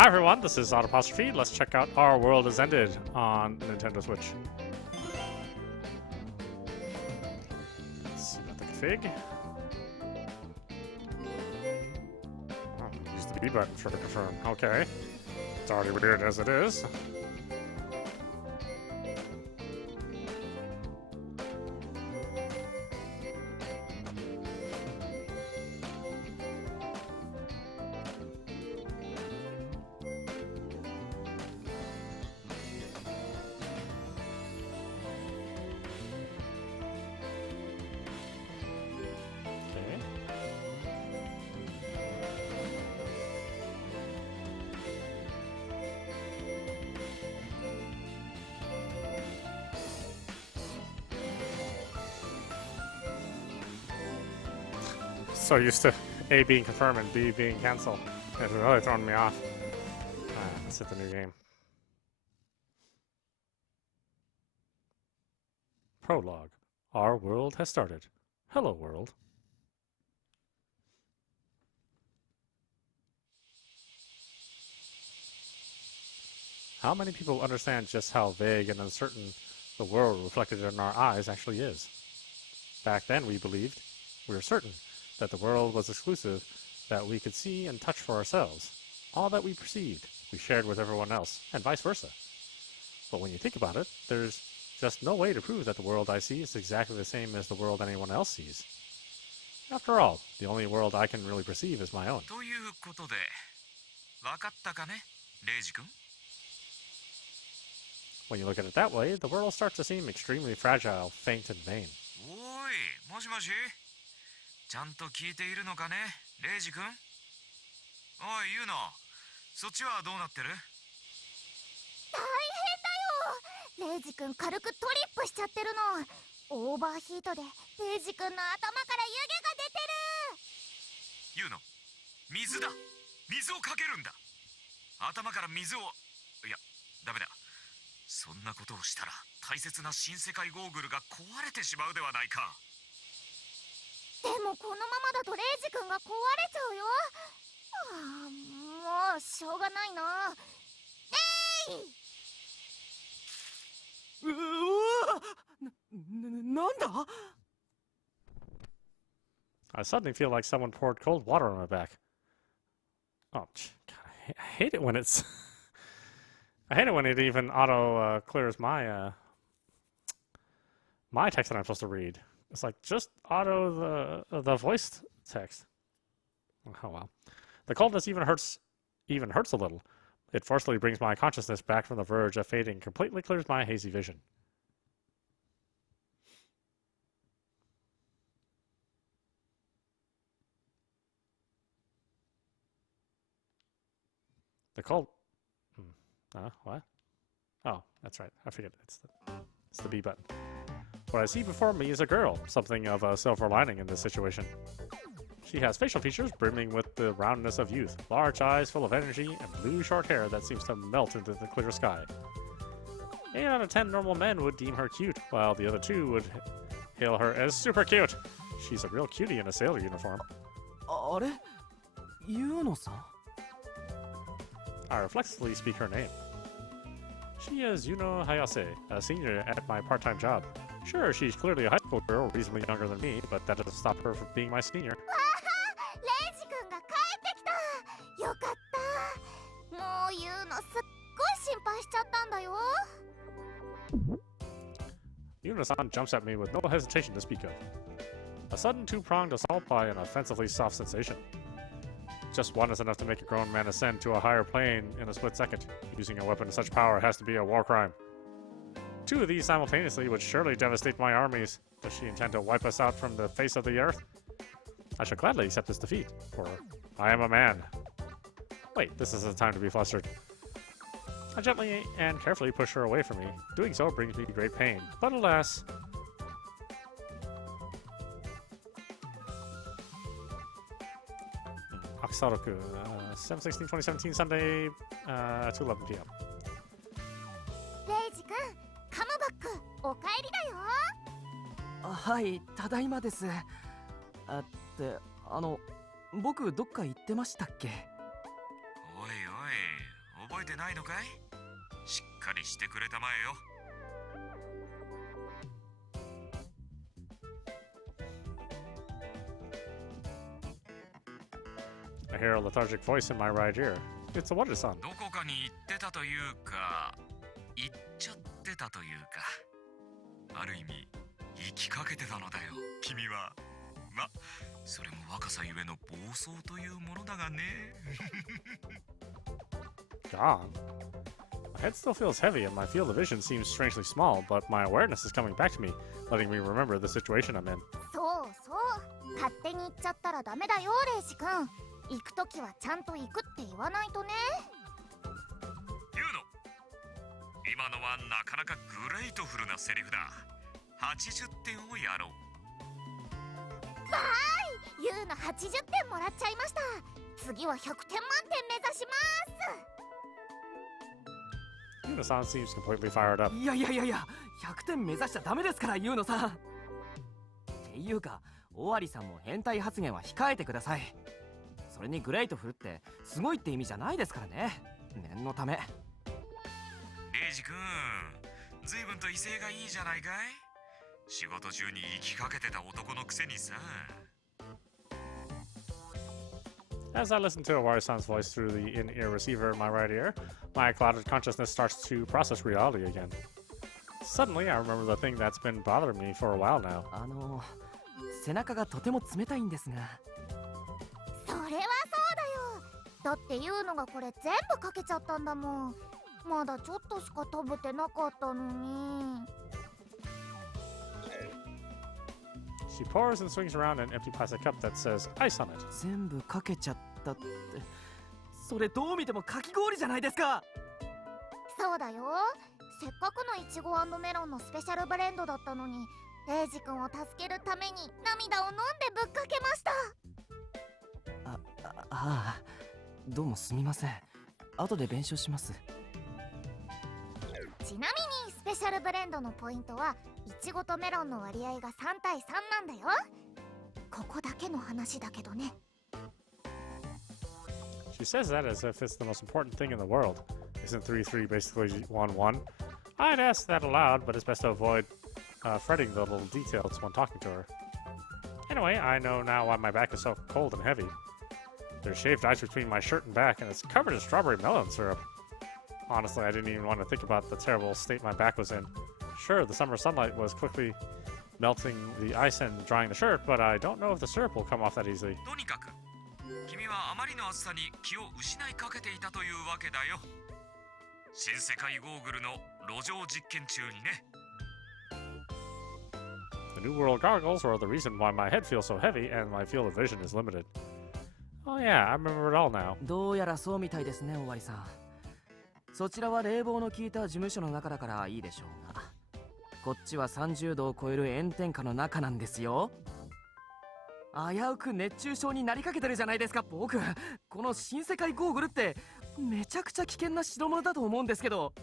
Hi everyone, this is audap. Let's check out Our World Has Ended on Nintendo Switch. Let's see about the config. Oh, use the B button for the confirm. Okay. It's already weird as it is. So used to A being confirm and B being cancel. It's really throwing me off. Alright, let's hit the new game. Prologue. Our world has started. Hello, world. How many people understand just how vague and uncertain the world reflected in our eyes actually is? Back then, we believed, we were certain, that the world was exclusive, that we could see and touch for ourselves. All that we perceived, we shared with everyone else, and vice versa. But when you think about it, there's just no way to prove that the world I see is exactly the same as the world anyone else sees. After all, the only world I can really perceive is my own. When you look at it that way, the world starts to seem extremely fragile, faint, and vain. ちゃんと聞いているのかね、レイジ君。おい、ユウノ、そっちはどうなってる？大変だよ。レイジ君軽くトリップしちゃってるの。オーバーヒートでレイジ君の頭から湯気が出てる。ユウノ、水だ。水をかけるんだ。頭から水を。いや、ダメだ。そんなことをしたら大切な新世界ゴーグルが壊れてしまうではないか。でもこのままだとレイジ君が壊れちゃうよ。もうしょうがないな。なんだ? I suddenly feel like someone poured cold water on my back. Oh, God, I hate it when it's... I hate it when it even auto clears my my text that I'm supposed to read. It's like, just auto the voiced text. Oh well. The coldness even hurts a little. It forcefully brings my consciousness back from the verge of fading, completely clears my hazy vision. The cold... what? Oh, that's right. I forget. It's the B button. What I see before me is a girl, something of a silver lining in this situation. She has facial features brimming with the roundness of youth, large eyes full of energy, and blue short hair that seems to melt into the clear sky. 8 out of 10 normal men would deem her cute, while the other 2 would hail her as super cute. She's a real cutie in a sailor uniform. あれ? Yuno-san? I reflexively speak her name. She is Yuno Hayase, a senior at my part-time job. Sure, she's clearly a high school girl, reasonably younger than me, but that doesn't stop her from being my senior. Yuno-san jumps at me with no hesitation to speak of. A sudden two-pronged assault by an offensively soft sensation. Just one is enough to make a grown man ascend to a higher plane in a split second. Using a weapon of such power has to be a war crime. 2 of these simultaneously would surely devastate my armies. Does she intend to wipe us out from the face of the earth? I shall gladly accept this defeat, for I am a man. Wait, this isn't the time to be flustered. I gently and carefully push her away from me. Doing so brings me great pain, but alas... Asakusa, 7/16/2017, Sunday, 2:11 p.m. レイジ君、カムバック、お帰りだよ。はい、ただいまです。僕どっか行ってましたっけ？おいおい、てないのかい？しっかりしてくれたまえよ。I hear a lethargic voice in my right ear. It's the Wonder-san. どこかに行ってたというか、行っちゃってたというか、ある意味生きかけてたのだよ君は。ま、それも若さゆえの暴走というものだがね。Gone? My head still feels heavy and my field of vision seems strangely small, but my awareness is coming back to me, letting me remember the situation I'm in. そうそう、勝手に行っちゃったらダメだよレイジ君。行くときはちゃんと行くって言わないとね。言うの、今のはなかなかグレートフルなセリフだ。80点をやろう。わーい、ユウの80点もらっちゃいました。次は100点満点目指します。 Yuna-san seems completely fired up. いや100点目指しちゃダメですからユーノさん。っていうか尾張さんも変態発言は控えてください。それにグレートフルってすごいって意味じゃないですからね。念のため。レイジ君、随分と威勢がいいじゃないかい。仕事中に生きかけてた男のくせにさ。As I listen to Awari-san's voice through the in-ear receiver in my right ear, my clouded consciousness starts to process reality again. Suddenly, I remember the thing that's been bothering me for a while now. 背中がとても冷たいんですが。それはそうだよ。だってユウのがこれ全部かけちゃったんだもん。まだちょっとしか食べてなかったのに。She pours and swings around an empty plastic cup that says ice on it. 全部かけちゃったって、それどう見てもかき氷じゃないですか。そうだよ。せっかくのイチゴ&メロンのスペシャルブレンドだったのに、レイジ君を助けるために涙を飲んでぶっかけました。どうもすみません。後で弁償します。ちなみにスペシャルブレンドのポイントはイチゴとメロンの割合が3対3なんだよ。ここだけの話だけどね。 She says that as if it's the most important thing in the world. Isn't 3-3 basically 1-1? I'd ask that aloud, but it's best to avoid fretting the little details when talking to her. Anyway, I know now why my back is so cold and heavy. There's shaved ice between my shirt and back, and it's covered in strawberry melon syrup. Honestly, I didn't even want to think about the terrible state my back was in. Sure, the summer sunlight was quickly melting the ice and drying the shirt, but I don't know if the syrup will come off that easily. とにかく君はあまりの暑さに気を失いかけていたというわけだよ。新世界ゴーグルの路上実験中にね。The New World goggles are the reason why my head feels so heavy and my field of vision is limited. Oh yeah, I remember it all now. どうやらそうみたいですね、尾張さん。そちらは冷房の効いた事務所の中だからいいでしょうが、こっちは30度を超える炎天下の中なんですよ。危うく熱中症になりかけてるじゃないですか。僕この新世界ゴーグルってめちゃくちゃ危険な代物だと思うんですけど。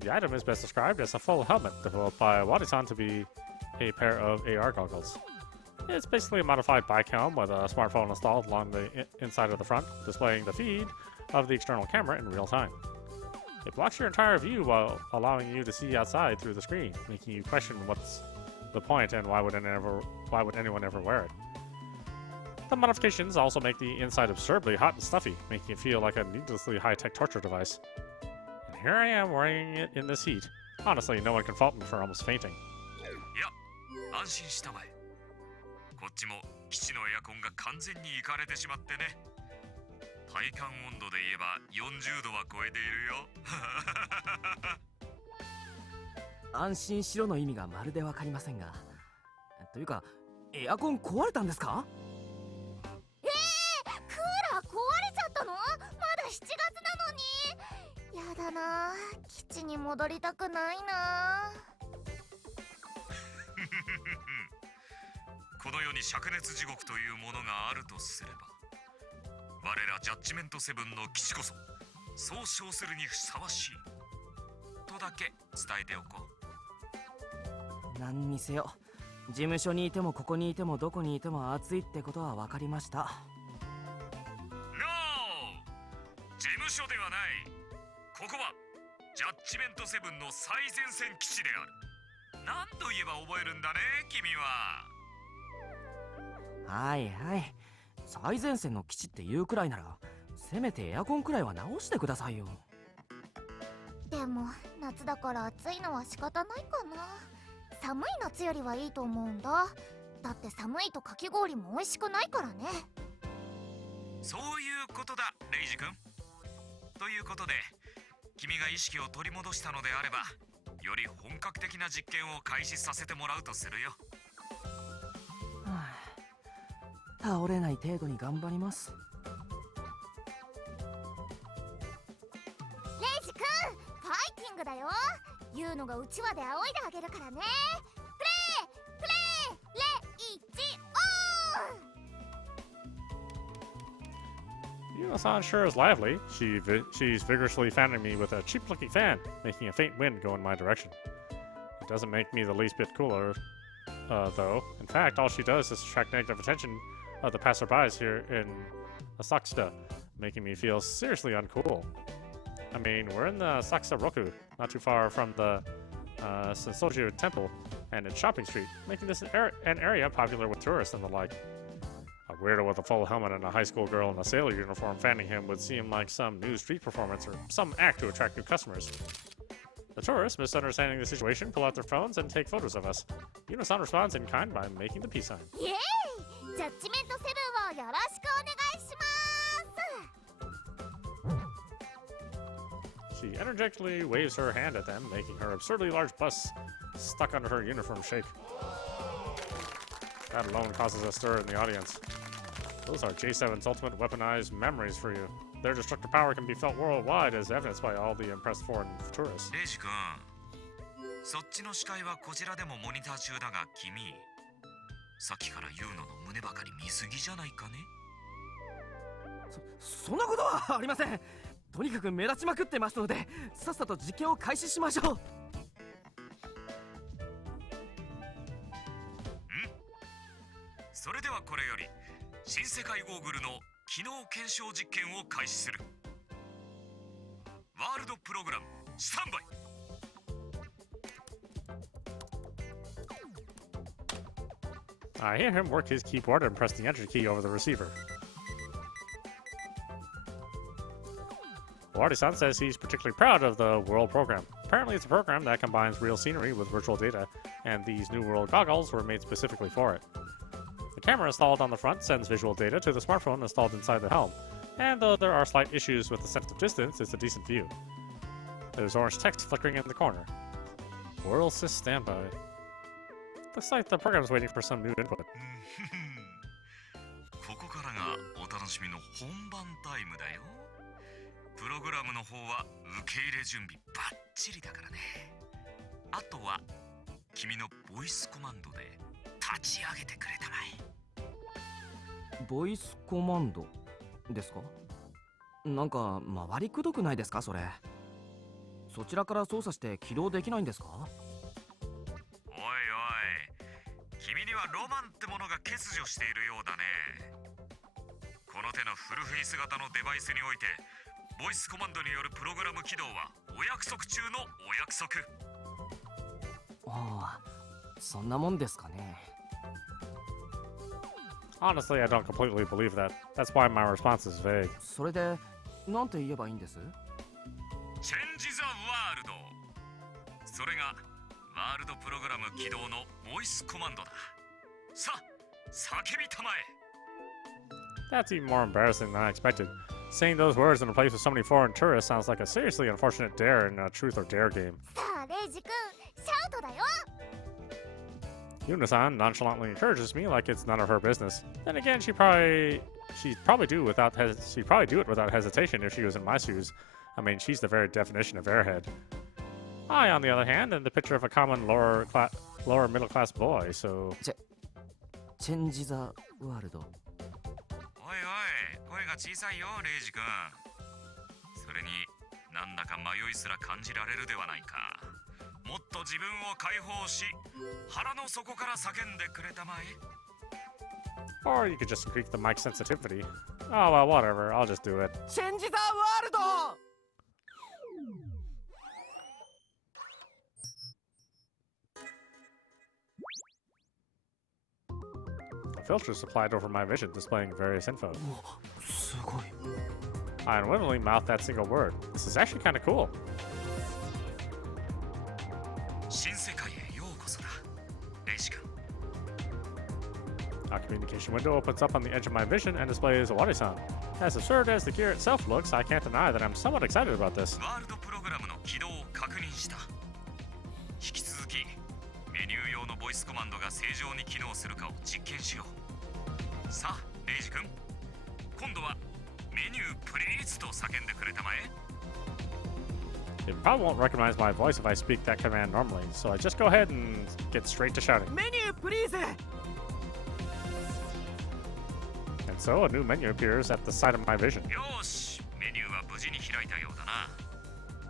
The item is best described as a full helmet developed by Awari-san to be a pair of AR goggles. It's basically a modified bike helm with a smartphone installed along the inside of the front, displaying the feed of the external camera in real time. It blocks your entire view while allowing you to see outside through the screen, making you question what's the point and why would anyone ever wear it. The modifications also make the inside absurdly hot and stuffy, making it feel like a needlessly high-tech torture device. And here I am wearing it in this heat. Honestly, no one can fault me for almost fainting. いや、安心したまえ。こっちも基地のエアコンが完全にいかれてしまってね。体感温度で言えば40度は超えているよ。安心しろの意味がまるでわかりませんが、というかエアコン壊れたんですか？クーラー壊れちゃったの？まだ7月なのに。やだな、基地に戻りたくないな。この世に灼熱地獄というものがあるとすれば、我らジャッジメントセブンの基地こそそう称するにふさわしいとだけ伝えておこう。何にせよ事務所にいてもここにいてもどこにいても暑いってことは分かりました。ね事務所ではない。ここはジャッジメントセブンの最前線基地である。何と言えば覚えるんだね君は。はいはい、最前線の基地って言うくらいならせめてエアコンくらいは直してくださいよ。でも夏だから暑いのは仕方ないかな。寒い夏よりはいいと思うんだ。だって寒いとかき氷も美味しくないからね。そういうことだレイジ君。ということで君が意識を取り戻したのであればより本格的な実験を開始させてもらうとするよ。はあ、倒れない程度に頑張ります。レイジ君、ファイティングだよ。ユウノがうちわで仰いであげるからね。プレイレイジオン。Yuna-san sure is lively. She's vigorously fanning me with a cheap-looking fan, making a faint wind go in my direction. It doesn't make me the least bit cooler, though. In fact, all she does is attract negative attention of the passerbys here in Asakusa, making me feel seriously uncool. I mean, we're in the Asakusa Roku, not too far from the Sensoju Temple and its shopping street, making this an area popular with tourists and the like. A weirdo with a full helmet and a high school girl in a sailor uniform fanning him would seem like some new street performance or some act to attract new customers. The tourists, misunderstanding the situation, pull out their phones and take photos of us. Yuna-san responds in kind by making the peace sign. イエーイ、ジャッジメントセブンをよろしくお願いします。 She energetically waves her hand at them, making her absurdly large bust stuck under her uniform shake. That alone causes a stir in the audience. Those are J7's ultimate weaponized memories for you. Their destructive power can be felt worldwide, as evidenced by all the impressed foreign tourists. レイジ君、そっちの視界はこちらでもモニター中だが君、さっきからユウノの胸ばかり見すぎじゃないかね。そんなことはありません。とにかく目立ちまくってますので、さっさと実験を開始しましょう。それではこれより新世界ゴーグルの機能検証実験を開始する。ワールドプログラムスタンバイ。I hear him work his keyboard and press the enter key over the receiver. Wari-san says he's particularly proud of the World program. Apparently it's a program that combines real scenery with virtual data, and these New World goggles were made specifically for it. The camera installed on the front sends visual data to the smartphone installed inside the helm, and though there are slight issues with the sense of distance, it's a decent view. There's orange text flickering in the corner. World Sys standby. Looks like the program's waiting for some new input. ここからがお楽しみの本番タイムだよ。プログラムの方は受け入れ準備バッチリだからね。あとは君のボイスコマンドで立ち上げてくれたまえ。ボイスコマンドですか？なんか回りくどくないですかそれ。そちらから操作して起動できないんですか？おいおい、君にはロマンってものが欠如しているようだね。この手のフルフェイス型のデバイスにおいてボイスコマンドによるプログラム起動はお約束中のお約束。ああ、そんなもんですかね。Honestly, I don't completely believe that. That's why my response is vague. それでなんて言えばいいんです？チェンジ・ザ・ワールド。それがワールドプログラム起動のボイスコマンドだ。さあ、叫びたまえ。 That's even more embarrassing than I expected. Saying those words in a place with so many foreign tourists sounds like a seriously unfortunate dare in a truth or dare game. さあレイジ君、シャウトだよ。Yuna-san nonchalantly encourages me like it's none of her business. Then again, she'd probably do it without hesitation if she was in my shoes. I mean, she's the very definition of airhead. I, on the other hand, am the picture of a common lower middle class boy, so... チェンジ・ザ・ワールド。おいおい、声が小さいよレイジ君。それになんだか迷いすら感じられるではないか。もっと自分を解放し腹の底から叫んでくれたまえ。 Or you could just increase the mic sensitivity. Oh, well, whatever. I'll just do it. チェンジ・ザ・ワールド。filters applied over my vision, displaying various info. すごい。 I unwittingly mouthed that single word. This is actually kind of cool. 新世界へようこそだ、レイジ君。 A communication window opens up on the edge of my vision and displays Owari-san. As absurd as the gear itself looks, I can't deny that I'm somewhat excited about this. ワールドプログラムの起動を確認した。引き続きメニュー用のボイスコマンドが正常に機能するかを実験しよう。さあ、レイジ君、今度はメニュープリーズと叫んでくれたまえ。 It probably won't recognize my voice if I speak that command normally, so I just go ahead and get straight to shouting. メニュープリーズ。 And so a new menu appears at the side of my vision. よーし、メニューは無事に開いたようだな。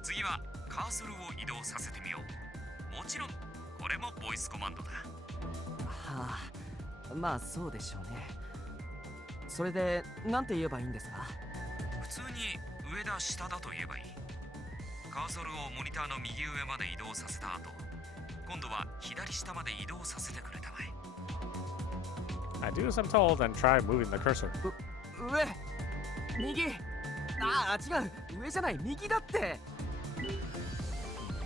次はカーソルを移動させてみよう。もちろんこれもボイスコマンドだ。はあ、まあそうでしょうね。それでなんて言えばいいんですか？普通に上だ下だと言えばいい。カーソルをモニターの右上まで移動させた後、今度は左下まで移動させてくれたまえ。 I do as I'm told and try moving the cursor. 上、右。ああ、違う。上じゃない、右だって。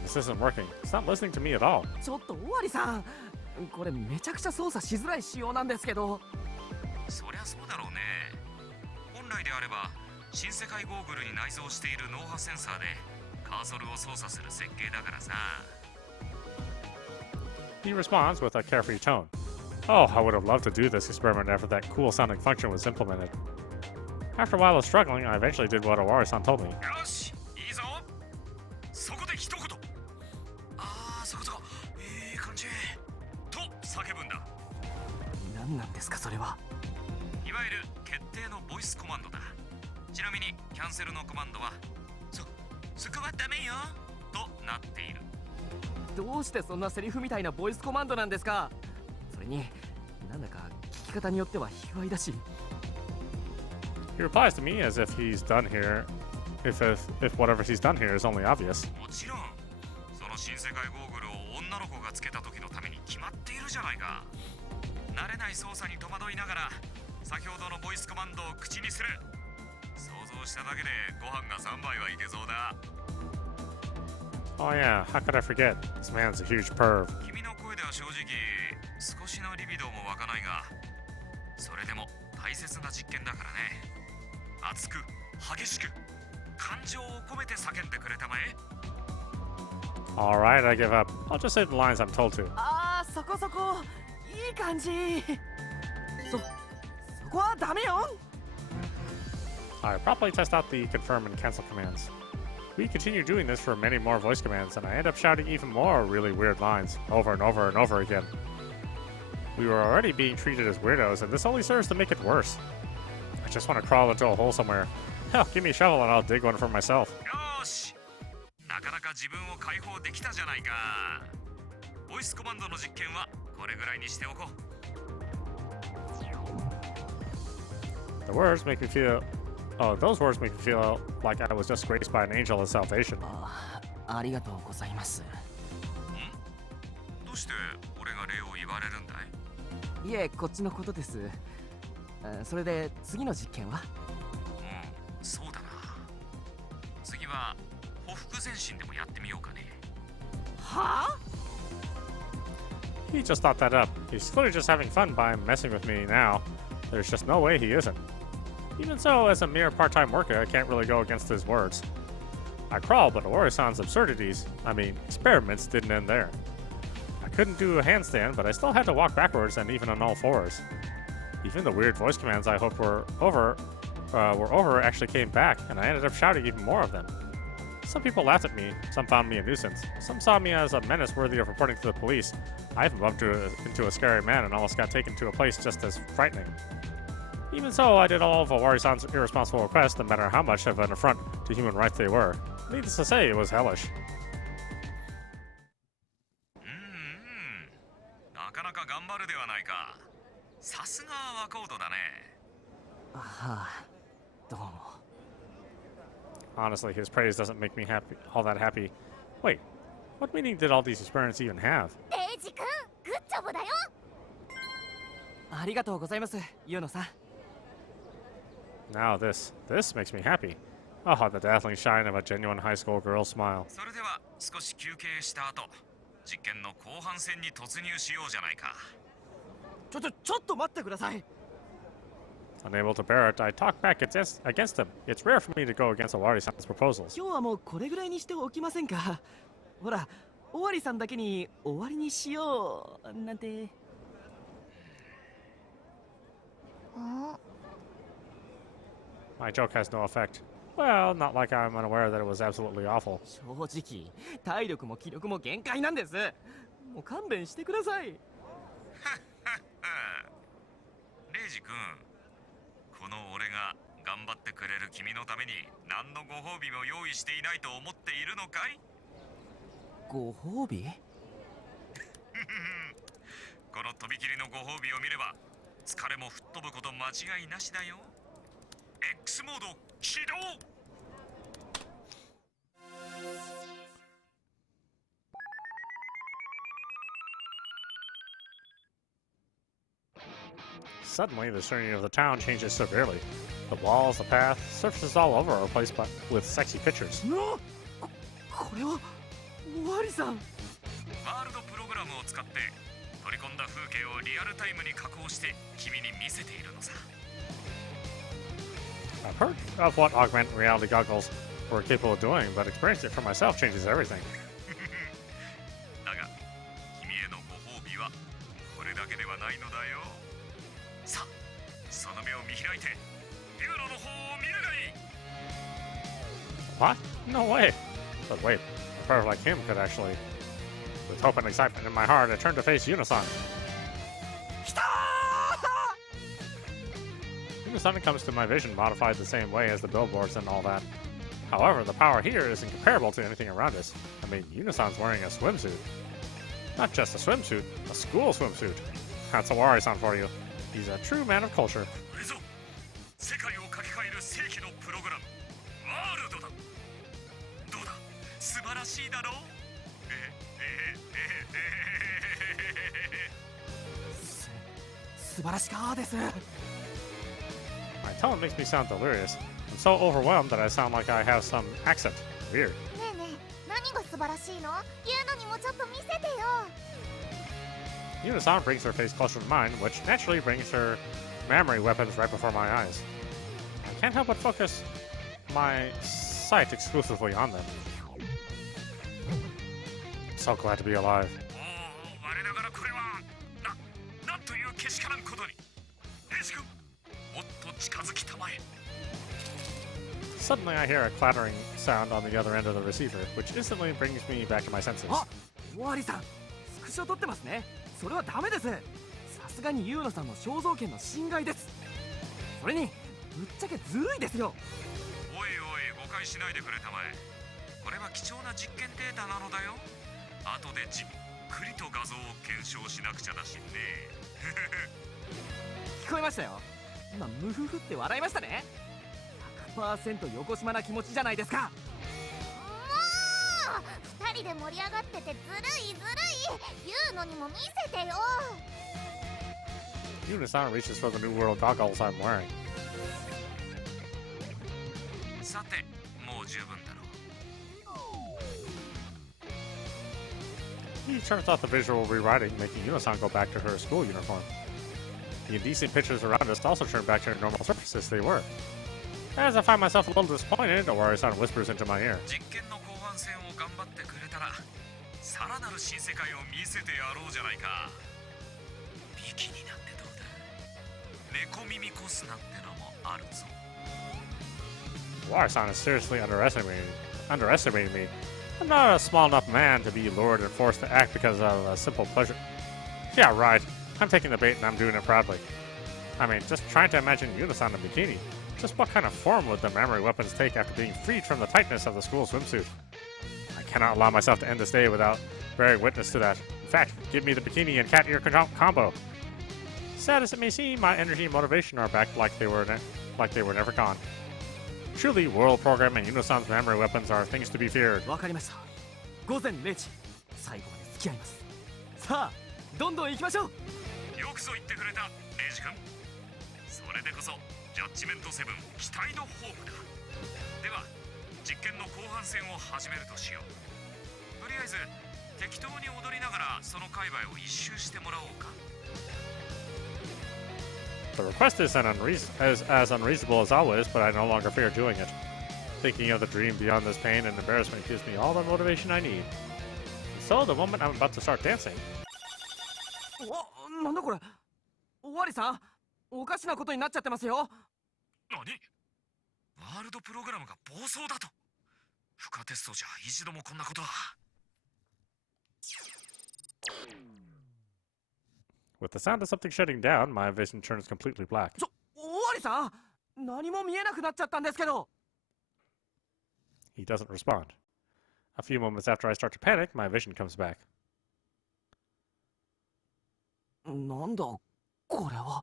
This isn't working. It's not listening to me at all. ちょっと尾張さん、これめちゃくちゃ操作しづらい仕様なんですけど。そりゃそうだろうね。本来であれば新世界ゴーグルに内蔵している脳波センサーでカーソルを操作する設計だからさ。 He responds with a carefree tone. Oh, I would have loved to do this experiment after that cool sounding function was implemented. After a while of struggling, I eventually did what Owari-san told me. よし、いいぞ。そこで一言。ああ、そこそこ。いい感じ。と叫ぶんだ。何なんですかそれは。いわゆる決定のボイスコマンドだ。ちなみにキャンセルのコマンドはそこはダメよとなっている。どうしてそんなセリフみたいなボイスコマンドなんですか？それになんだか聞き方によっては卑猥だし。 He replies to me as if he's done here, if whatever he's done here is only obvious. もちろんその新世界ゴーグルを女の子がつけた時のために決まっているじゃないか。慣れない操作に戸惑いながら先ほどのボイスコマンドを口にする。想像しただけでご飯が3杯はいけそうだ。 Oh yeah, how could I forget? This man's a huge perv. 君の声では正直少しのリビドーも湧かないが、それでも大切な実験だからね。熱く激しく感情を込めて叫んでくれたまえ。 Alright, I give up. I'll just say the lines I'm told to. ああ、そこそこいい感じ。そこはダメよ。 I properly test out the confirm and cancel commands. We continue doing this for many more voice commands, and I end up shouting even more really weird lines over and over and over again. We were already being treated as weirdos, and this only serves to make it worse. I just want to crawl into a hole somewhere. Hell, give me a shovel and I'll dig one for myself. よし、なかなか自分を解放できたじゃないか。ボイスコマンドの実験はこれぐらいにしておこう。 The words make me feel... Oh, those words make me feel like I was just graced by an angel of salvation. ありがとうございます。どうして俺が礼を言われるんだい？いえ、こっちのことです。それで次の実験は？そうだな。次はほふ前進でもやってみようかね。はあ？ He just thought that up. He's clearly just having fun by messing with me now. There's just no way he isn't. Even so, as a mere part-time worker, I can't really go against his words. I crawl, but Owari-san's experiments didn't end there. I couldn't do a handstand, but I still had to walk backwards and even on all fours. Even the weird voice commands I hoped were over actually came back, and I ended up shouting even more of them. Some people laughed at me, some found me a nuisance, some saw me as a menace worthy of reporting to the police. I even bumped into a scary man and almost got taken to a place just as frightening. Even so, I did all of Owari-san's irresponsible requests, no matter how much of an affront to human rights they were. Needless to say, it was hellish. なかなか頑張るではないか。さすがは若人だね。はあ、どうも。 Honestly, his praise doesn't make me all that happy. Wait, what meaning did all these experiments even have? レイジ君、グッジョブだよ。ありがとうございます、ユーノさん。Now this makes me happy. Oh, the dazzling shine of a genuine high school girl's smile. それでは少し休憩した後、実験の後半戦に突入しようじゃないか。ちょっと待ってください。Unable to bear it, I talk back against them. It's rare for me to go against Owari-san's proposals. 今日はもうこれぐらいにしておきませんか。ほら、オワリさんだけに終わりにしようなんて。My joke has no effect. Well, not like I'm unaware that it was absolutely awful. 正直、体力も気力も限界なんです。もう勘弁してください。レイジ君、この俺が頑張ってくれる君のために何のご褒美も用意していないと思っているのかい？ご褒美？このとびきりのご褒美を見れば疲れも吹っ飛ぶこと間違いなしだよ。 X モード起動。Suddenly, the scenery of the town changes severely. The walls, the path, surfaces all over our place, but with sexy pictures. これはオワリさん。ワールドプログラムを使って取り込んだ風景をリアルタイムに加工して君に見せているのさ。I've heard of what augmented reality goggles were capable of doing, but experiencing it for myself changes everything. だが君へのご褒美はこれだけではないのだよ。さあ、その目を見開いてユーロの方を見るがいい。 What? No way! But wait, a pervert like him could actually... With hope and excitement in my heart, I turned to face Unisan. 来たUnisan comes to my vision modified the same way as the billboards and all that. However, the power here isn't comparable to anything around us. I mean, Unisan's wearing a swimsuit. Not just a swimsuit, a school swimsuit. That's Owari-san for you. He's a true man of culture. これぞ世界を書き換える世紀のプログラム、ワールドだ。どうだ、素晴らしいだろう。素晴らしかです。My tone makes me sound delirious. I'm so overwhelmed that I sound like I have some accent. Weird. ねえねえ、何が素晴らしいの？ユーノにもちょっと見せてよ。Unisan brings her face closer to mine, which naturally brings her memory weapons right before my eyes. I can't help but focus my sight exclusively on them. So glad to be alive. 我ながらこれはなんというけしからんことに。レイジ君、もっと近づきたまえ。 Suddenly I hear a clattering sound on the other end of the receiver, which instantly brings me back to my senses. あ、オワリさん、スクショ撮ってますね。それはダメです。さすがにユーノさんの肖像権の侵害です。それにぶっちゃけずるいですよ。おいおい、誤解しないでくれたまえ。これは貴重な実験データなのだよ。後でじっくりと画像を検証しなくちゃだしね。聞こえましたよ。今ムフフって笑いましたね。100% 横島な気持ちじゃないですか。もう2人で盛り上がっててずるいずるい。ユーノにも見せてよ。Unisan reaches for the New World goggles I'm wearing. さて、もう十分だろう。 He turns off the visual rewriting, making Unisan go back to her school uniform. The indecent pictures around us also turn back to their normal surfaces they were. As I find myself a little disappointed, Owari-san whispers into my ear. 実験の後半戦を頑張ってくれたらさらなる新世界を見せてやろうじゃないか。ビキニなんてどうだ。猫耳コスなんてのもあるぞ。 Owari-san is seriously underestimating me. I'm not a small enough man to be lured and forced to act because of a simple pleasure. Yeah, right. I'm taking the bait and I'm doing it proudly. I mean, just trying to imagine Unisan in bikini. Just what kind of form would the memory weapons take after being freed from the tightness of the school swimsuit? I cannot allow myself to end this day without bearing witness to that. In fact, give me the bikini and cat ear combo. Sad as it may seem, my energy and motivation are back like they were never gone. Truly, World Program and Unisan's memory weapons are things to be feared. わかりました。午前0時、最後まで付き合います。さあ、どんどん行きましょう。よくぞ言ってくれた。レイジ君。それでこそジャッジメント7期待のホープだ。では実験の後半戦を始めるとしよう。とりあえず適当に踊りながらその界隈を一周してもらおうか。 The request is as unreasonable as always, but I no longer fear doing it. Thinking of the dream beyond this pain and embarrassment gives me all the motivation I need. So, the moment I'm about to start dancing... なんだこれ。終わりさん、おかしなことになっちゃってますよ。何？ワールドプログラムが暴走だと。負荷テストじゃ一度もこんなことは。With the sound of something shutting down, my vision turns completely black. 終わりさん、何も見えなくなっちゃったんですけど。He doesn't respond. A few moments after I start to panic, my vision comes back. なんだこれは。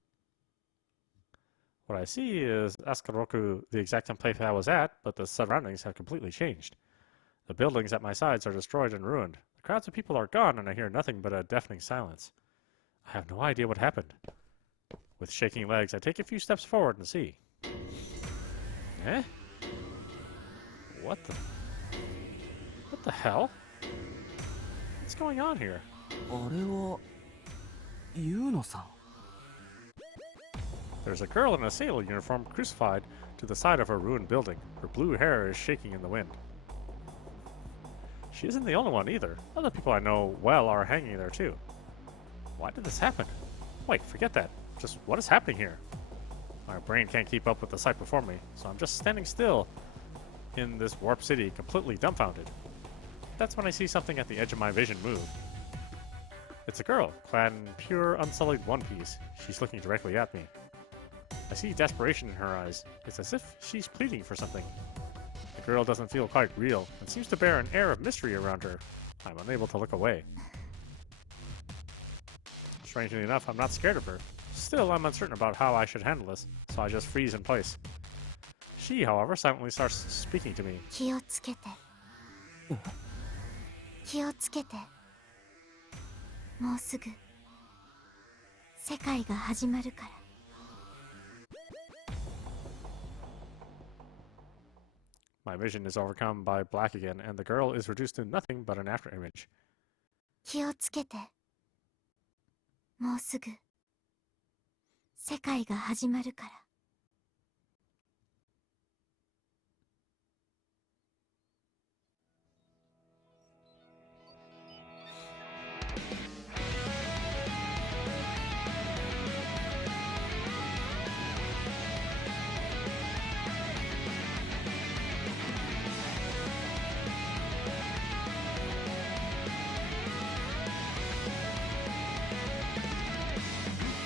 What I see is Asakusa, the exact same place I was at, but the surroundings have completely changed. The buildings at my sides are destroyed and ruined. The crowds of people are gone, and I hear nothing but a deafening silence. I have no idea what happened. With shaking legs, I take a few steps forward and see. Eh? What the hell? What's going on here? あれはユーノさん。There's a girl in a sailor uniform crucified to the side of her ruined building. Her blue hair is shaking in the wind. She isn't the only one either. Other people I know well are hanging there too. Why did this happen? Wait, forget that. Just what is happening here? My brain can't keep up with the sight before me, so I'm just standing still in this warped city, completely dumbfounded. That's when I see something at the edge of my vision move. It's a girl, clad in pure, unsullied one piece. She's looking directly at me. I see desperation in her eyes. It's as if she's pleading for something. The girl doesn't feel quite real, and seems to bear an air of mystery around her. I'm unable to look away. Strangely enough, I'm not scared of her. Still, I'm uncertain about how I should handle this, so I just freeze in place. She, however, silently starts speaking to me. 気をつけて。気をつけて。もうすぐ世界が始まるから。My vision is overcome by black again, and the girl is reduced to nothing but an afterimage. 気をつけて。もうすぐ世界が始まるから。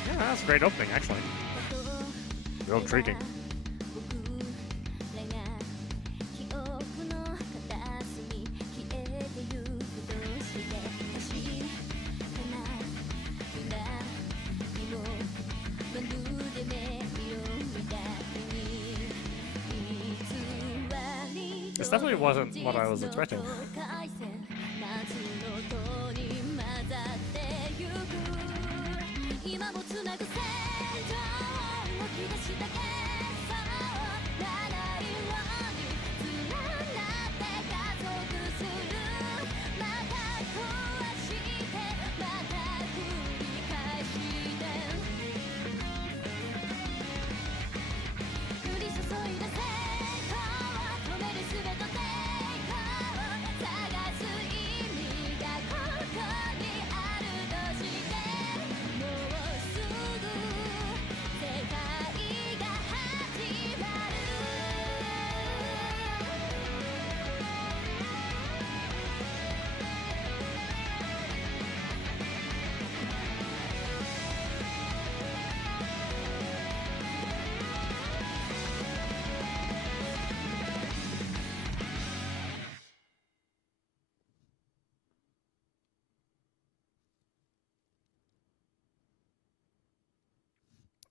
Yeah, that's a great opening, actually. Real intriguing. This definitely wasn't what I was expecting.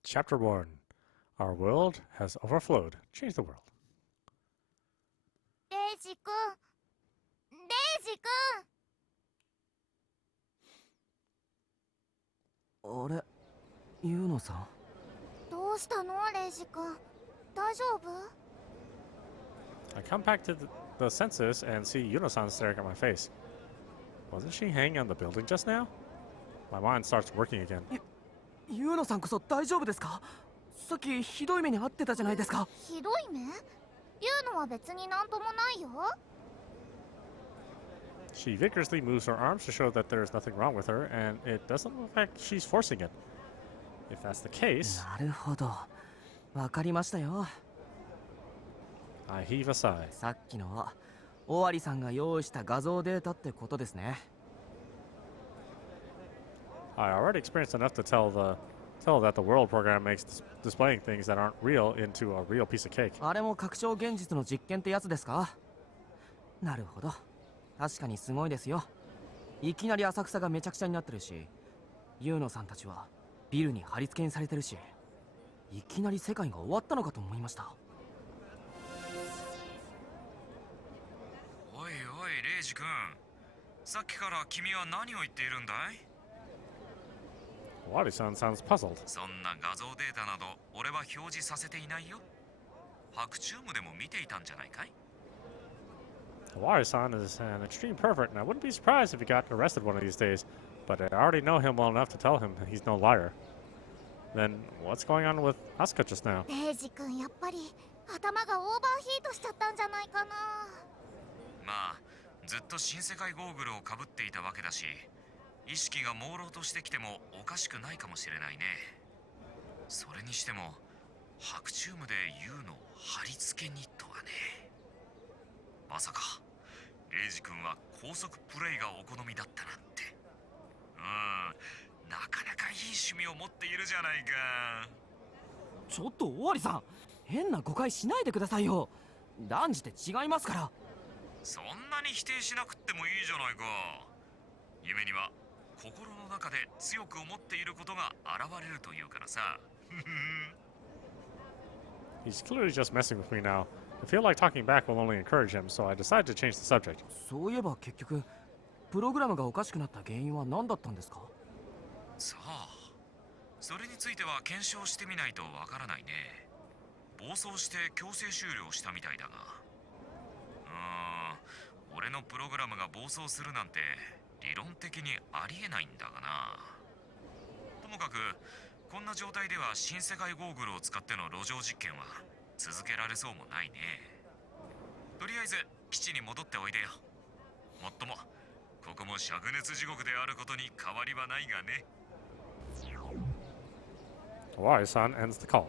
Chapter 1. Our world has overflowed. Change the world. レイジ君、レイジ君。あれ、ユーノさん。どうしたのレイジ君、大丈夫？ I come back to the senses and see Yuno-san staring at my face. Wasn't she hanging on the building just now? My mind starts working again. ユーノさんこそ大丈夫ですか？さっきひどい目に遭ってたじゃないですか。ひどい目？言うのは別になんともないよ。She vigorously moves her arms to show that there is nothing wrong with her, and it doesn't look like she's forcing it. If that's the case, なるほど、わかりましたよ。I heave a sigh. さっきのは尾張さんが用意した画像データってことですね。I already experienced enough to tell that the world program makes displaying things that aren't real into a real piece of cake. あれも拡張現実の実験ってやつですか？なるほど、確かにすごいですよ。いきなり浅草がめちゃくちゃになってるし、ユーノさんたちはビルに貼り付けにされてるし、いきなり世界が終わったのかと思いました。おいおいレイジ君、さっきから君は何を言っているんだい？ Wadi-san sounds puzzled. そんな画像データなど俺は表示させていないよ。白チュームでも見ていたんじゃないかい？ Wadi-san is an extreme pervert, and I wouldn't be surprised if he got arrested one of these days. But I already know him well enough to tell him he's no liar. Then what's going on with Asuka just now? レイジ君、やっぱり頭がオーバーヒートしちゃったんじゃないかな。まあずっと新世界ゴーグルをかぶっていたわけだし、意識が朦朧としてきてもおかしくないかもしれないね。それにしても白チュームで U の貼り付けにとはね。まさかレイジ君は高速プレイがお好みだったなんて。なかなかいい趣味を持っているじゃないか。ちょっと尾張さん、変な誤解しないでくださいよ。断じて違いますから。そんなに否定しなくってもいいじゃないか。夢には心の中で強く思っていることが現れるというからさ。He's clearly just messing with me now. I feel like talking back will only encourage him, so I decided to change the subject. そういえば結局プログラムがおかしくなった原因は何だったんですか？さあ、それについては検証してみないとわからないね。暴走して強制終了したみたいだが。俺のプログラムが暴走するなんて理論的にありえないんだがな。ともかくこんな状態では新世界ゴーグルを使っての路上実験は続けられそうもないね。とりあえず基地に戻っておいでよ。もっともここも灼熱地獄であることに変わりはないがね。Wadi-san ends the call.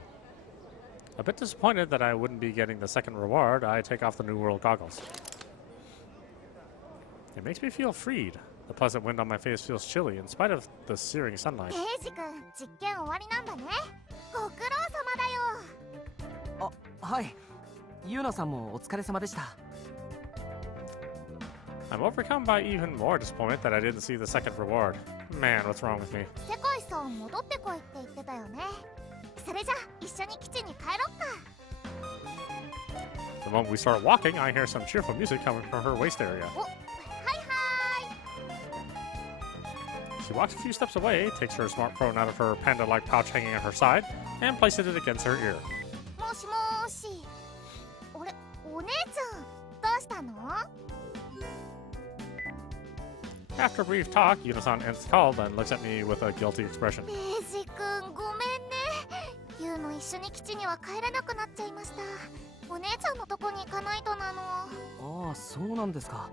A bit disappointed that I wouldn't be getting the second reward, I take off the New World goggles. It makes me feel freed. The pleasant wind on my face feels chilly in spite of the searing sunlight. レイジ君、実験終わりなんだね。ご苦労様だよ。あ、はい。ユーノさんもお疲れ様でした。I'm overcome by even more disappointment that I didn't see the second reward. Man, what's wrong with me? 世界さん、戻ってこいって言ってたよね。それじゃ一緒に基地に帰ろっか。The moment we start walking, I hear some cheerful music coming from her waist area. お、はいはい。 She walks a few steps away, takes her smartphone out of her panda-like pouch hanging at her side, and places it against her ear. もしもーし。あれ、お姉ちゃん、どうしたの？ After a brief talk, Yuno-san ends the call, then looks at me with a guilty expression. レイジ君、ごめんね。ユウの一緒に基地には帰れなくなっちゃいました。お姉ちゃんのとこに行かないとなの。ああ、そうなんですか。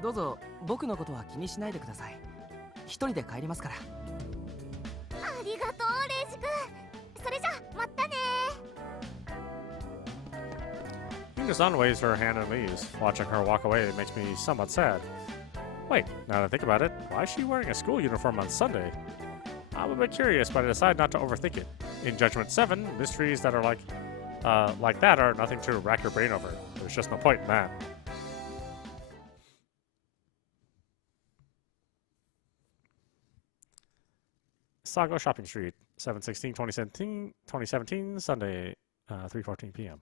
どうぞ僕のことは気にしないでください。一人で帰りますから。ありがとう、レイジ君。それじゃ、またね。Yuno-san waves her hand and leaves. Watching her walk away makes me somewhat sad. Wait, now that I think about it, why is she wearing a school uniform on Sunday? I'm a bit curious, but I decide not to overthink it. In Judgment 7, mysteries that are like that are nothing to rack your brain over. There's just no point in that. Sago Shopping Street, 7/16/2017, Sunday, 3:14 p.m.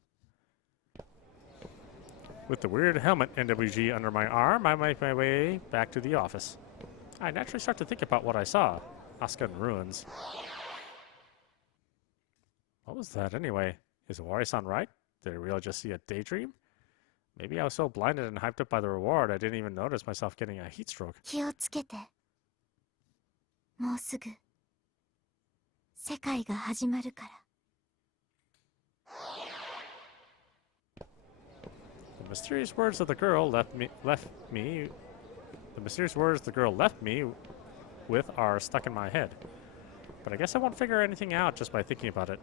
With the weird helmet NWG under my arm, I make my way back to the office. I naturally start to think about what I saw. Asuka in ruins. What was that anyway? Is Owari-san right? Did I really just see a daydream? Maybe I was so blinded and hyped up by the reward I didn't even notice myself getting a heat stroke. 気をつけて。もうすぐ世界が始まるから。The mysterious words of the girl left me. The mysterious words the girl left me with are stuck in my head. But I guess I won't figure anything out just by thinking about it.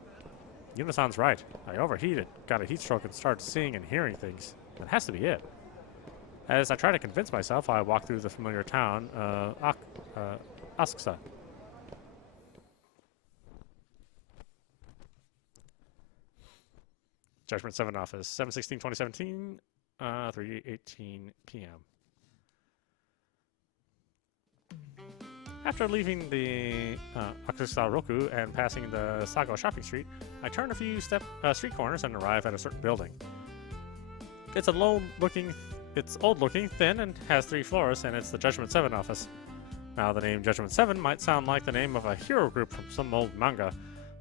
Yuna-san's right. I overheated, got a heat stroke, and started seeing and hearing things. That has to be it. As I try to convince myself, I walk through the familiar town, Asakusa. Judgment 7 office, 7/16/2017, 3:18 p.m. After leaving the Asakusa Roku and passing the Sago shopping street, I turn a few street corners and arrive at a certain building. It's it's old-looking, thin, and has 3 floors, and it's the Judgment 7 office. Now, the name Judgment 7 might sound like the name of a hero group from some old manga,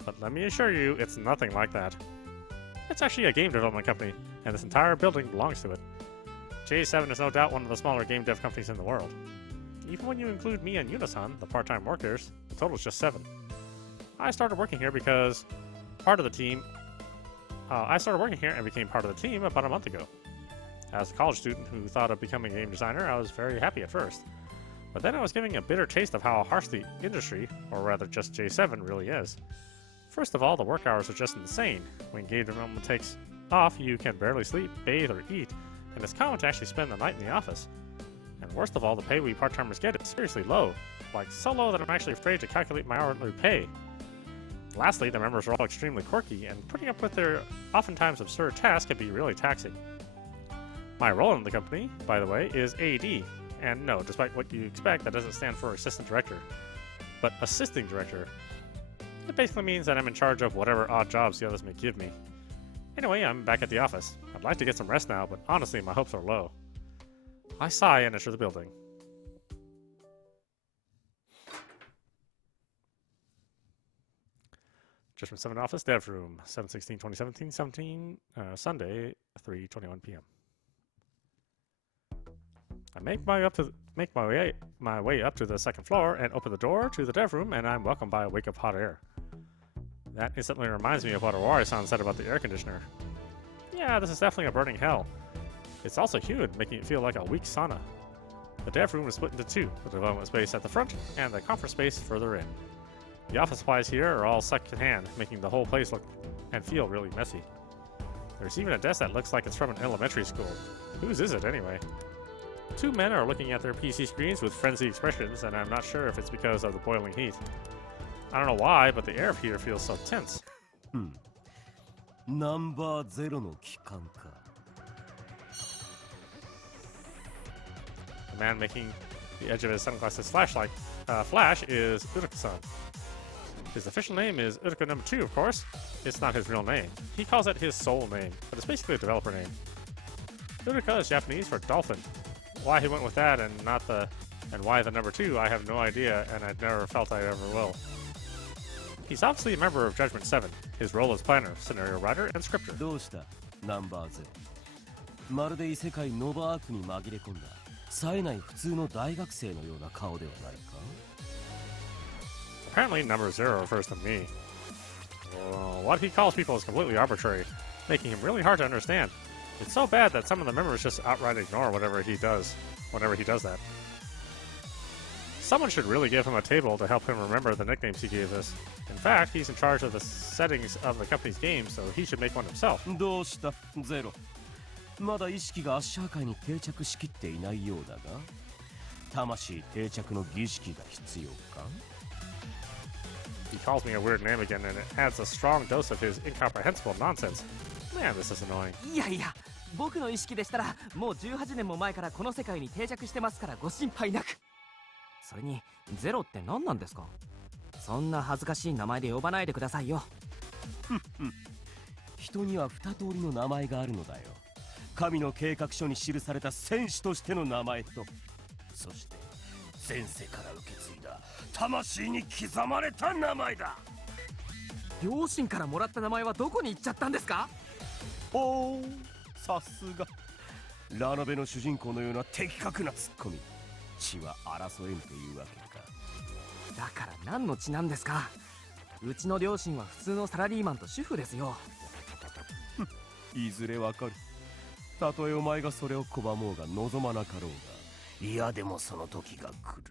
but let me assure you, it's nothing like that. It's actually a game development company, and this entire building belongs to it. J7 is no doubt one of the smaller game dev companies in the world. Even when you include me and Yuna-san, the part-time workers, the total is just 7. I started working here because part of the team. I started working here and became part of the team about a month ago. As a college student who thought of becoming a game designer, I was very happy at first. But then I was getting a bitter taste of how harsh the industry, or rather just J7, really is. First of all, the work hours are just insane. When game development takes off, you can barely sleep, bathe, or eat, and it's common to actually spend the night in the office. And worst of all, the pay we part-timers get is seriously low. Like, so low that I'm actually afraid to calculate my hourly pay. Lastly, the members are all extremely quirky, and putting up with their oftentimes absurd tasks can be really taxing. My role in the company, by the way, is AD, and no, despite what you expect, that doesn't stand for Assistant Director, but Assisting Director. It basically means that I'm in charge of whatever odd jobs the others may give me. Anyway, I'm back at the office. I'd like to get some rest now, but honestly, my hopes are low. I sigh and enter the building. Judgment 7 office, dev room, 7/16/2017, Sunday, 3:21 p.m. I make my way up to the second floor and open the door to the dev room, and I'm welcomed by a wake of hot air. That instantly reminds me of what Owari-san said about the air conditioner. Yeah, this is definitely a burning hell. It's also humid, making it feel like a weak sauna. The dev room is split into 2, the development space at the front and the conference space further in. The office supplies here are all second-hand, making the whole place look and feel really messy. There's even a desk that looks like it's from an elementary school. Whose is it anyway? 2 men are looking at their PC screens with frenzied expressions, and I'm not sure if it's because of the boiling heat. I don't know why, but the air here feels so tense. Number 0の機関か. The man making the edge of his sunglasses flash is Uruka-san. His official name is Uruka number 2, of course. It's not his real name. He calls it his soul name, but it's basically a developer name. Uruka is Japanese for dolphin. Why he went with that and why the number 2, I have no idea, and I've never felt I ever will. He's obviously a member of Judgment 7. His role is planner, scenario writer, and scripter. どうした Number 0. まるで異世界ノバークに紛れ込んだ冴えない普通の大学生のような顔ではないか? Apparently, number 0 refers to me. What he calls people is completely arbitrary, making him really hard to understand. It's so bad that some of the members just outright ignore whatever he does whenever he does that. Someone should really give him a table to help him remember the nicknames he gave us. In fact, he's in charge of the settings of the company's games, so he should make one himself. どうした 0. まだ意識が足破壊に定着しきっていないようだが魂定着の儀式が必要か? He calls me a weird name again, and it adds a strong dose of his incomprehensible nonsense. Man, this is annoying. いやいや、僕の意識でしたらもう18年も前からこの世界に定着してますからご心配なく。それにゼロって何なんですか？そんな恥ずかしい名前で呼ばないでくださいよ。人には2通りの名前があるのだよ。神の計画書に記された戦士としての名前と、そして前世から受け継いだ魂に刻まれた名前だ。両親からもらった名前はどこに行っちゃったんですか？おー、さすがラノベの主人公のような的確なツッコミ。血は争えんというわけか。だから何の血なんですか？うちの両親は普通のサラリーマンと主婦ですよ。いずれわかる。たとえお前がそれを拒もうが望まなかろうが、いやでもその時が来る。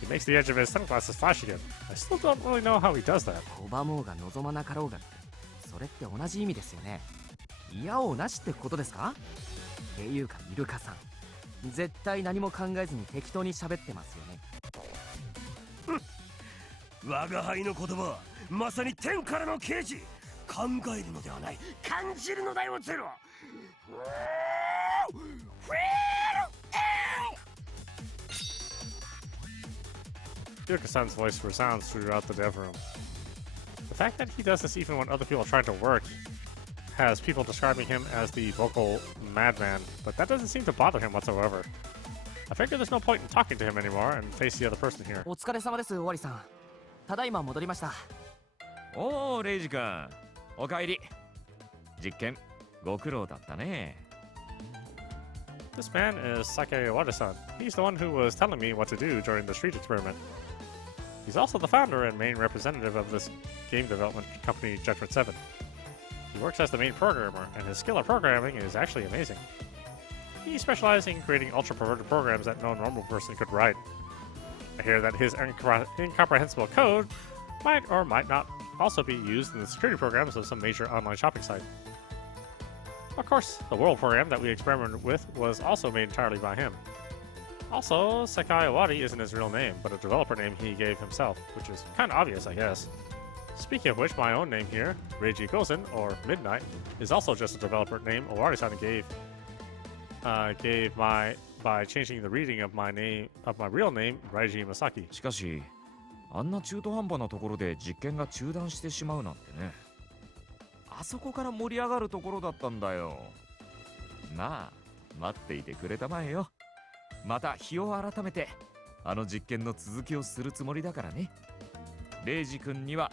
He makes the edge of his sunglasses flash again. I still don't really know how he does that. 拒もうが望まなかろうがって、それって同じ意味ですよね。いやおうなしってことですか？っていうかイルカさん、絶対何も考えずに適当に喋ってますよね。我が輩の言葉はまさに天からの啓示。考えるのではない、感じるのだよゼロ。Yuka-san's voice resounds throughout the dev room. The fact that he does this even when other people are trying to work has people describing him as the vocal madman, but that doesn't seem to bother him whatsoever. I figure there's no point in talking to him anymore and face the other person here. お疲れ様です、終わりさん。ただいま戻りました。おお、レイジ君、おかえり。実験ご苦労だったね。This man is Sake Iwata-san. He's the one who was telling me what to do during the street experiment. He's also the founder and main representative of this game development company, Judgment 7. He works as the main programmer, and his skill at programming is actually amazing. He specializes in creating ultra-perverted programs that no normal person could write. I hear that his incomprehensible code might or might not also be used in the security programs of some major online shopping site. Of course, the world program that we experimented with was also made entirely by him. Also, Sakai Iwata isn't his real name, but a developer name he gave himself, which is kind of obvious, I guess. Speaking of which, my own name here, Reiji Gozen, or Midnight, is also just a developer name Owari-san gave by changing the reading of my real name, Reiji Masaki. しかし、あんな中途半端なところで実験が中断してしまうなんてね。あそこから盛り上がるところだったんだよ。まあ、待っていてくれたまえよ。また日を改めてあの実験の続きをするつもりだからね。レイジ君には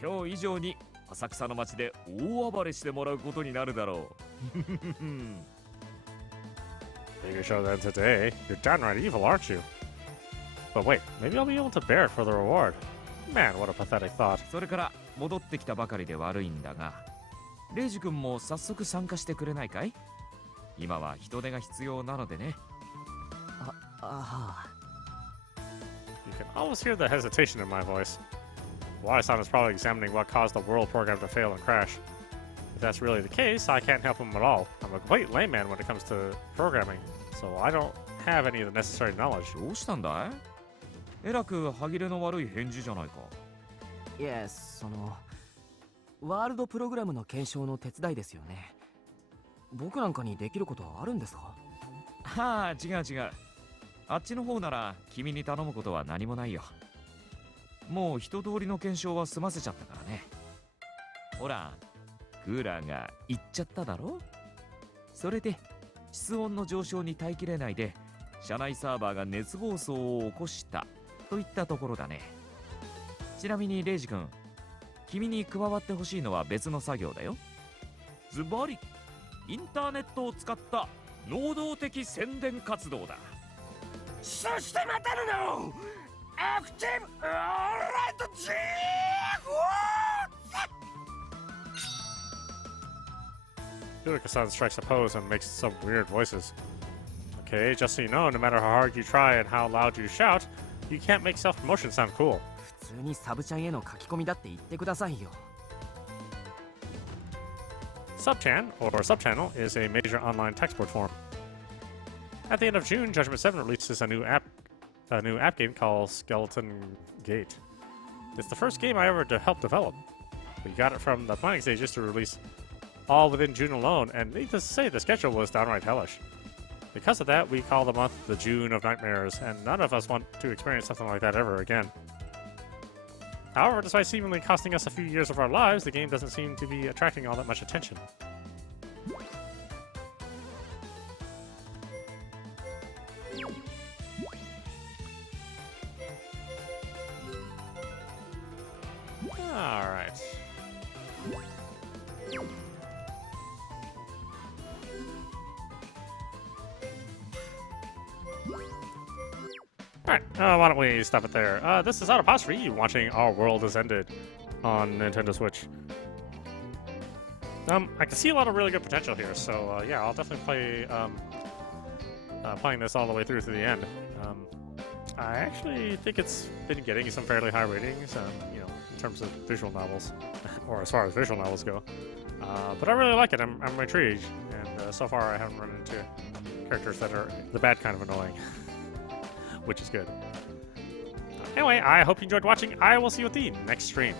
今日以上に浅草の街で大暴れしてもらうことになるだろう。Bigger show than today. You're downright evil, aren't you? But wait, maybe I'll be able to bear it for the reward. Man, what a pathetic thought. それから戻ってきたばかりで悪いんだが、レイジ君も早速参加してくれないかい？今は人手が必要なのでね。You can almost hear the hesitation in my voice. Wai-san is probably examining what caused the world program to fail and crash. If that's really the case, I can't help him at all. I'm a complete layman when it comes to programming, so I don't have any of the necessary knowledge. どうしたんだい？えらく歯切れの悪い返事じゃないか。いえ、ワールドプログラムの検証の手伝いですよね。僕なんかにできることはあるんですか？はあ、違う違う。あっちの方なら君に頼むことは何もないよ。もう一通りの検証は済ませちゃったからね。ほら、クーラーがいっちゃっただろ？それで室温の上昇に耐えきれないで社内サーバーが熱暴走を起こしたといったところだね。ちなみにレイジ君、君に加わってほしいのは別の作業だよ。ズバリインターネットを使った能動的宣伝活動だ。そしてまたのアクティブオーライトジー Yurika-san strikes a pose and makes some weird voices. Okay, just so you know, no matter how hard you try and how loud you shout, you can't make self-promotion sound cool. 普通にサブちゃんへの書き込みだって言ってくださいよ。Subchan, or Subchannel, is a major online text support forum. At the end of June, Judgment 7 releases a new app game called Skeleton Gate. It's the first game I ever helped develop. We got it from the planning stages to release all within June alone, and needless to say, the schedule was downright hellish. Because of that, we call the month the June of Nightmares, and none of us want to experience something like that ever again. However, despite seemingly costing us a few years of our lives, the game doesn't seem to be attracting all that much attention. Alright, why don't we stop it there? This is audap, watching Our World Has Ended on Nintendo Switch. I can see a lot of really good potential here, so yeah, I'll definitely play playing this all the way through to the end. I actually think it's been getting some fairly high ratings, you know, in terms of visual novels, or as far as visual novels go. But I really like it. I'm intrigued, and so far I haven't run into characters that are the bad kind of annoying, which is good. Anyway, I hope you enjoyed watching. I will see you at the next stream.